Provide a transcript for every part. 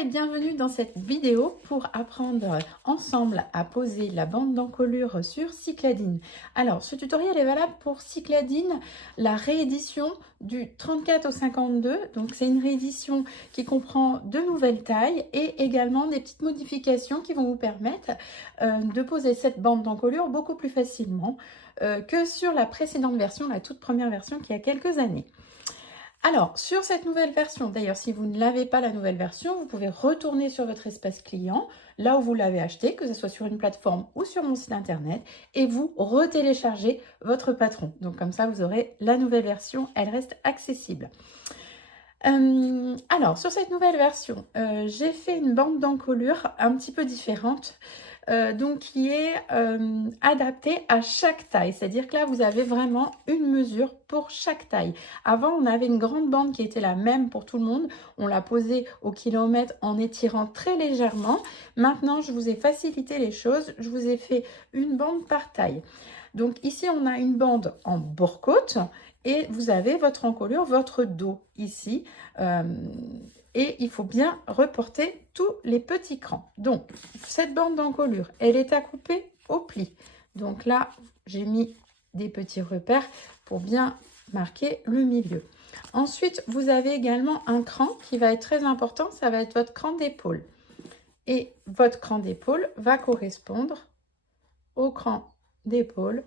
et bienvenue dans cette vidéo pour apprendre ensemble à poser la bande d'encolure sur Cycladine. Alors ce tutoriel est valable pour Cycladine, la réédition du 34 au 52. Donc c'est une réédition qui comprend de nouvelles tailles et également des petites modifications qui vont vous permettre de poser cette bande d'encolure beaucoup plus facilement que sur la précédente version, la toute première version qui a quelques années. Alors, sur cette nouvelle version, d'ailleurs, si vous ne l'avez pas la nouvelle version, vous pouvez retourner sur votre espace client, là où vous l'avez acheté, que ce soit sur une plateforme ou sur mon site internet, et vous retéléchargez votre patron. Donc comme ça, vous aurez la nouvelle version, elle reste accessible. Alors, sur cette nouvelle version, j'ai fait une bande d'encolure un petit peu différente. Donc qui est adapté à chaque taille, c'est-à-dire que là vous avez vraiment une mesure pour chaque taille. Avant on avait une grande bande qui était la même pour tout le monde, on l'a posée au kilomètre en étirant très légèrement. Maintenant je vous ai facilité les choses, je vous ai fait une bande par taille. Donc ici on a une bande en bord-côte et vous avez votre encolure, votre dos ici. Et il faut bien reporter tous les petits crans. Donc, cette bande d'encolure, elle est à couper au pli. Donc là, j'ai mis des petits repères pour bien marquer le milieu. Ensuite, vous avez également un cran qui va être très important, ça va être votre cran d'épaule. Et votre cran d'épaule va correspondre au cran d'épaule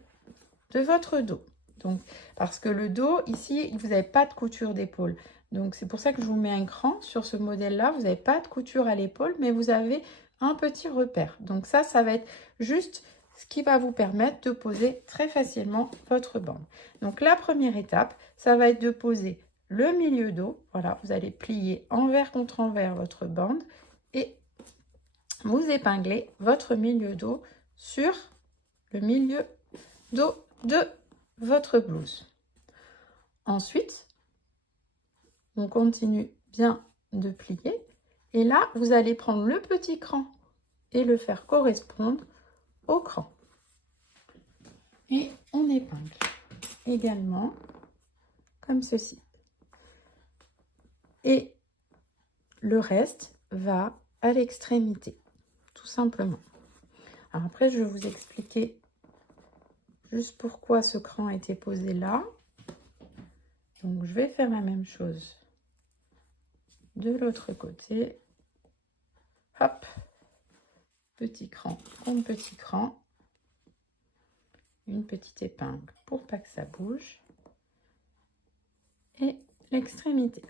de votre dos. Donc, parce que le dos, ici, vous n'avez pas de couture d'épaule. Donc, c'est pour ça que je vous mets un cran sur ce modèle-là. Vous n'avez pas de couture à l'épaule, mais vous avez un petit repère. Donc, ça va être juste ce qui va vous permettre de poser très facilement votre bande. Donc, la première étape, ça va être de poser le milieu dos. Voilà, vous allez plier envers contre envers votre bande et vous épinglez votre milieu dos sur le milieu dos de votre blouse. Ensuite, on continue bien de plier et là vous allez prendre le petit cran et le faire correspondre au cran et on épingle également comme ceci et le reste va à l'extrémité tout simplement. Alors après je vais vous expliquer juste pourquoi ce cran a été posé là. Donc je vais faire la même chose de l'autre côté. Hop, petit cran contre petit cran, une petite épingle pour pas que ça bouge et l'extrémité.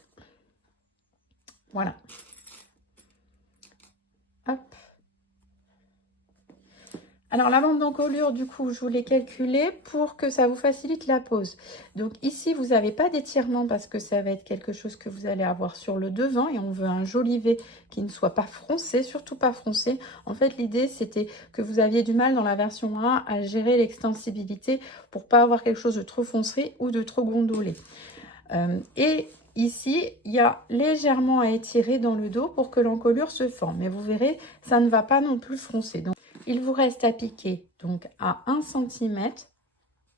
Voilà. Hop. Alors la bande d'encolure, du coup, je vous l'ai calculée pour que ça vous facilite la pose. Donc ici, vous n'avez pas d'étirement parce que ça va être quelque chose que vous allez avoir sur le devant et on veut un joli V qui ne soit pas froncé, surtout pas froncé. En fait, l'idée, c'était que vous aviez du mal dans la version 1 à gérer l'extensibilité pour pas avoir quelque chose de trop foncé ou de trop gondolé. Et ici, il y a légèrement à étirer dans le dos pour que l'encolure se forme. Mais vous verrez, ça ne va pas non plus froncer. Donc, il vous reste à piquer donc à 1 cm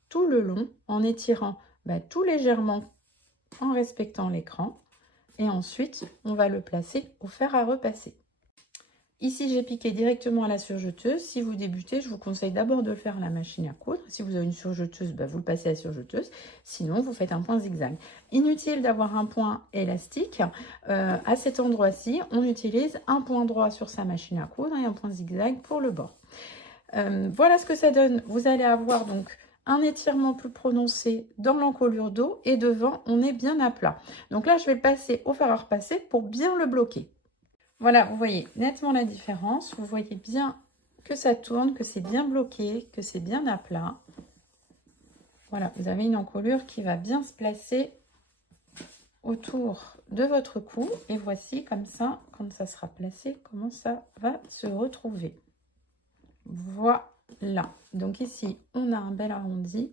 tout le long en étirant tout légèrement en respectant l'écran. Et ensuite, on va le placer au fer à repasser. Ici, j'ai piqué directement à la surjeteuse. Si vous débutez, je vous conseille d'abord de le faire à la machine à coudre. Si vous avez une surjeteuse, vous le passez à la surjeteuse. Sinon, vous faites un point zigzag. Inutile d'avoir un point élastique. À cet endroit-ci, on utilise un point droit sur sa machine à coudre et un point zigzag pour le bord. Voilà ce que ça donne. Vous allez avoir donc un étirement plus prononcé dans l'encolure dos et devant, on est bien à plat. Donc là, je vais le passer au fer à repasser pour bien le bloquer. Voilà, vous voyez nettement la différence. Vous voyez bien que ça tourne, que c'est bien bloqué, que c'est bien à plat. Voilà, vous avez une encolure qui va bien se placer autour de votre cou. Et voici comme ça, quand ça sera placé, comment ça va se retrouver. Voilà. Donc ici, on a un bel arrondi.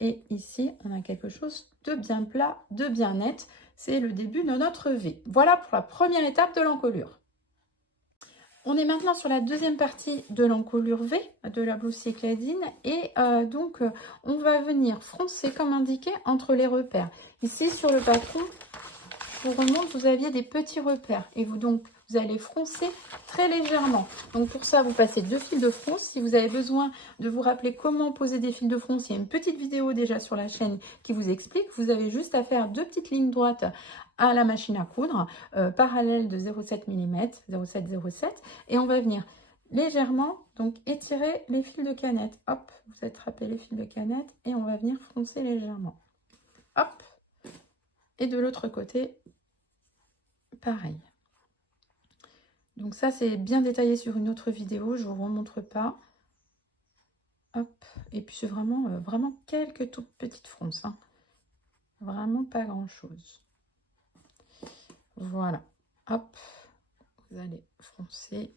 Et ici, on a quelque chose de bien plat, de bien net. C'est le début de notre V. Voilà pour la première étape de l'encolure. On est maintenant sur la deuxième partie de l'encolure V de la blouse Cycladine. Et donc, on va venir froncer comme indiqué entre les repères. Ici, sur le patron, je vous remonte, vous aviez des petits repères. Et vous, donc, vous allez froncer très légèrement. Donc pour ça, vous passez 2 fils de fronce. Si vous avez besoin de vous rappeler comment poser des fils de fronce, il y a une petite vidéo déjà sur la chaîne qui vous explique. Vous avez juste à faire 2 petites lignes droites à la machine à coudre, parallèles de 0,7 mm, 0,7 et on va venir légèrement donc étirer les fils de canette. Hop, vous attrapez les fils de canette et on va venir froncer légèrement. Hop, et de l'autre côté, pareil. Donc ça, c'est bien détaillé sur une autre vidéo, je ne vous remontre pas. Hop, et puis c'est vraiment, vraiment quelques toutes petites fronces, hein. Vraiment pas grand-chose. Voilà, hop, vous allez froncer.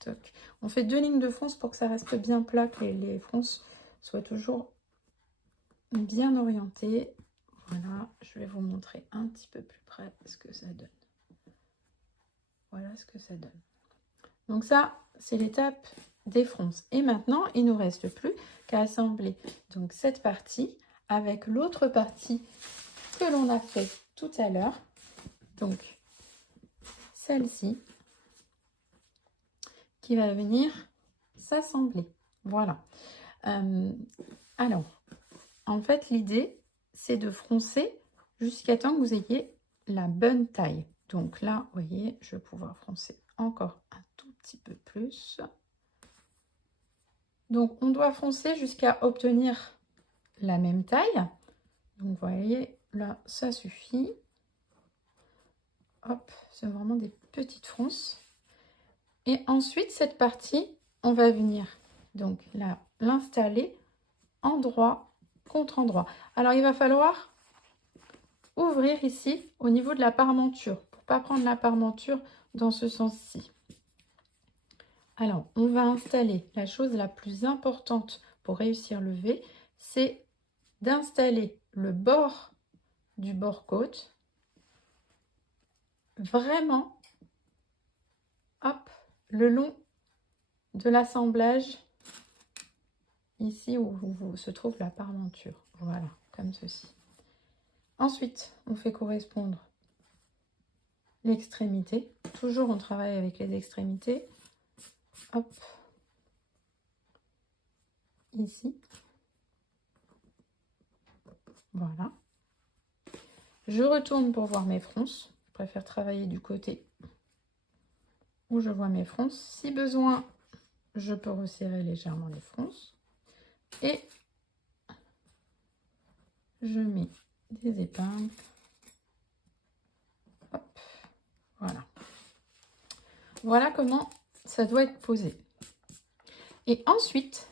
Toc. On fait 2 lignes de fronce pour que ça reste bien plat, que les fronces soient toujours bien orientées. Voilà, je vais vous montrer un petit peu plus près ce que ça donne. Voilà ce que ça donne. Donc ça, c'est l'étape des fronces. Et maintenant, il ne nous reste plus qu'à assembler donc cette partie avec l'autre partie que l'on a fait tout à l'heure. Donc, celle-ci qui va venir s'assembler. Voilà. Alors, en fait, l'idée, c'est de froncer jusqu'à temps que vous ayez la bonne taille. Donc là, vous voyez, je vais pouvoir froncer encore un tout petit peu plus. Donc, on doit froncer jusqu'à obtenir la même taille. Donc, vous voyez, là, ça suffit. Hop, c'est vraiment des petites fronces. Et ensuite, cette partie, on va venir donc là l'installer endroit contre endroit. Alors, il va falloir ouvrir ici au niveau de la parmenture pour ne pas prendre la parmenture dans ce sens-ci. Alors, on va installer la chose la plus importante pour réussir le V, c'est d'installer le bord du bord-côte vraiment, hop, le long de l'assemblage ici où se trouve la parmenture. Voilà, comme ceci. Ensuite, on fait correspondre l'extrémité. Toujours, on travaille avec les extrémités. Hop, ici. Voilà. Je retourne pour voir mes fronces. Je préfère travailler du côté où je vois mes fronces. Si besoin, je peux resserrer légèrement les fronces. Et je mets des épingles. Hop, voilà. Voilà comment ça doit être posé. Et ensuite,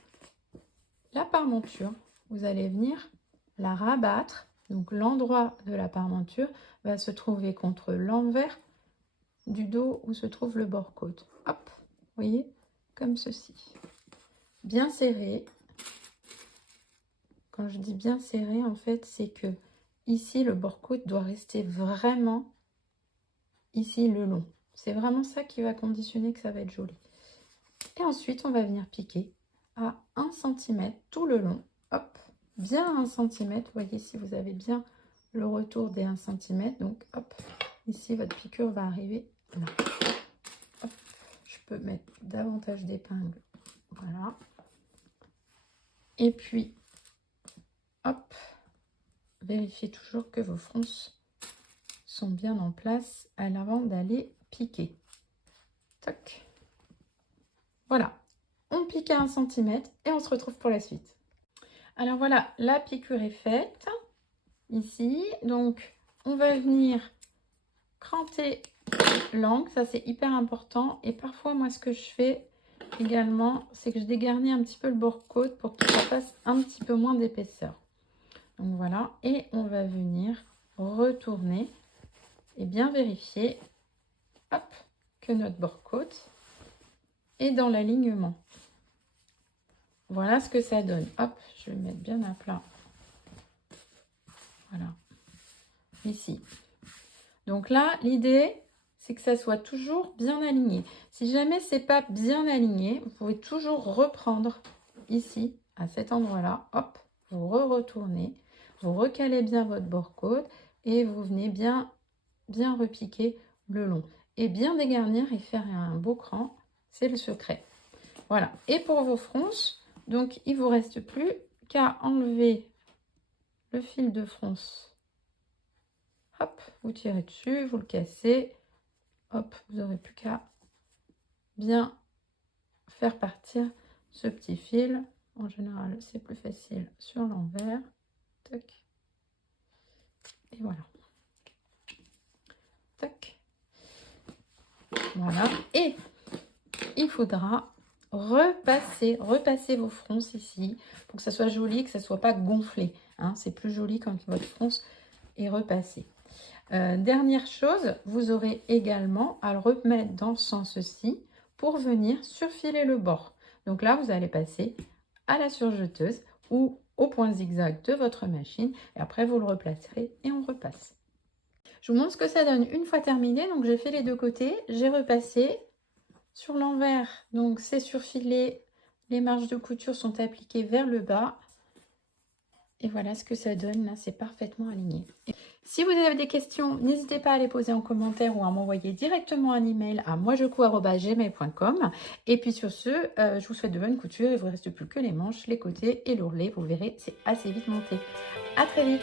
la parmenture, vous allez venir la rabattre. Donc l'endroit de la parmenture va se trouver contre l'envers du dos où se trouve le bord-côte. Hop, vous voyez, comme ceci. Bien serré. Quand je dis bien serré, en fait, c'est que ici, le bord-côte doit rester vraiment ici le long. C'est vraiment ça qui va conditionner que ça va être joli. Et ensuite, on va venir piquer à 1 cm tout le long. Hop, bien 1 cm. Vous voyez, si vous avez bien le retour des 1 cm. Donc, hop, ici, votre piqûre va arriver là. Hop, je peux mettre davantage d'épingles. Voilà. Et puis, hop, vérifiez toujours que vos fronces sont bien en place avant d'aller piquer. Toc. Voilà, on pique à 1 cm et on se retrouve pour la suite. Alors voilà, la piqûre est faite ici. Donc, on va venir cranter l'angle, ça c'est hyper important. Et parfois, moi, ce que je fais également, c'est que je dégarnis un petit peu le bord-côte pour que ça fasse un petit peu moins d'épaisseur. Donc voilà, et on va venir retourner et bien vérifier, hop, que notre bord-côte est dans l'alignement. Voilà ce que ça donne. Hop, je vais le mettre bien à plat. Voilà, ici. Donc là, l'idée, c'est que ça soit toujours bien aligné. Si jamais c'est pas bien aligné, vous pouvez toujours reprendre ici, à cet endroit-là. Hop, vous retournez, vous recalez bien votre bord-côte et vous venez bien repiquer le long. et bien dégarnir et faire un beau cran, c'est le secret. Voilà. Et pour vos fronces, donc il vous reste plus qu'à enlever le fil de fronce. Hop, vous tirez dessus, vous le cassez. Hop, vous n'aurez plus qu'à bien faire partir ce petit fil. En général, c'est plus facile sur l'envers. Tac. Et voilà. Tac. Voilà. Et il faudra repasser vos fronces ici pour que ça soit joli, que ça ne soit pas gonflé. Hein. C'est plus joli quand votre fronce est repassée. Dernière chose, vous aurez également à le remettre dans ce sens-ci pour venir surfiler le bord. Donc là, vous allez passer à la surjeteuse ou au point zigzag de votre machine et après vous le replacerez et on repasse. Je vous montre ce que ça donne une fois terminé. Donc j'ai fait les deux côtés, j'ai repassé sur l'envers. Donc c'est surfilé, les marges de couture sont appliquées vers le bas. Et voilà ce que ça donne, là c'est parfaitement aligné. Si vous avez des questions, n'hésitez pas à les poser en commentaire ou à m'envoyer directement un email à moijecouds@gmail.com. Et puis sur ce, je vous souhaite de bonnes coutures. Il ne vous reste plus que les manches, les côtés et l'ourlet. Vous verrez, c'est assez vite monté. À très vite.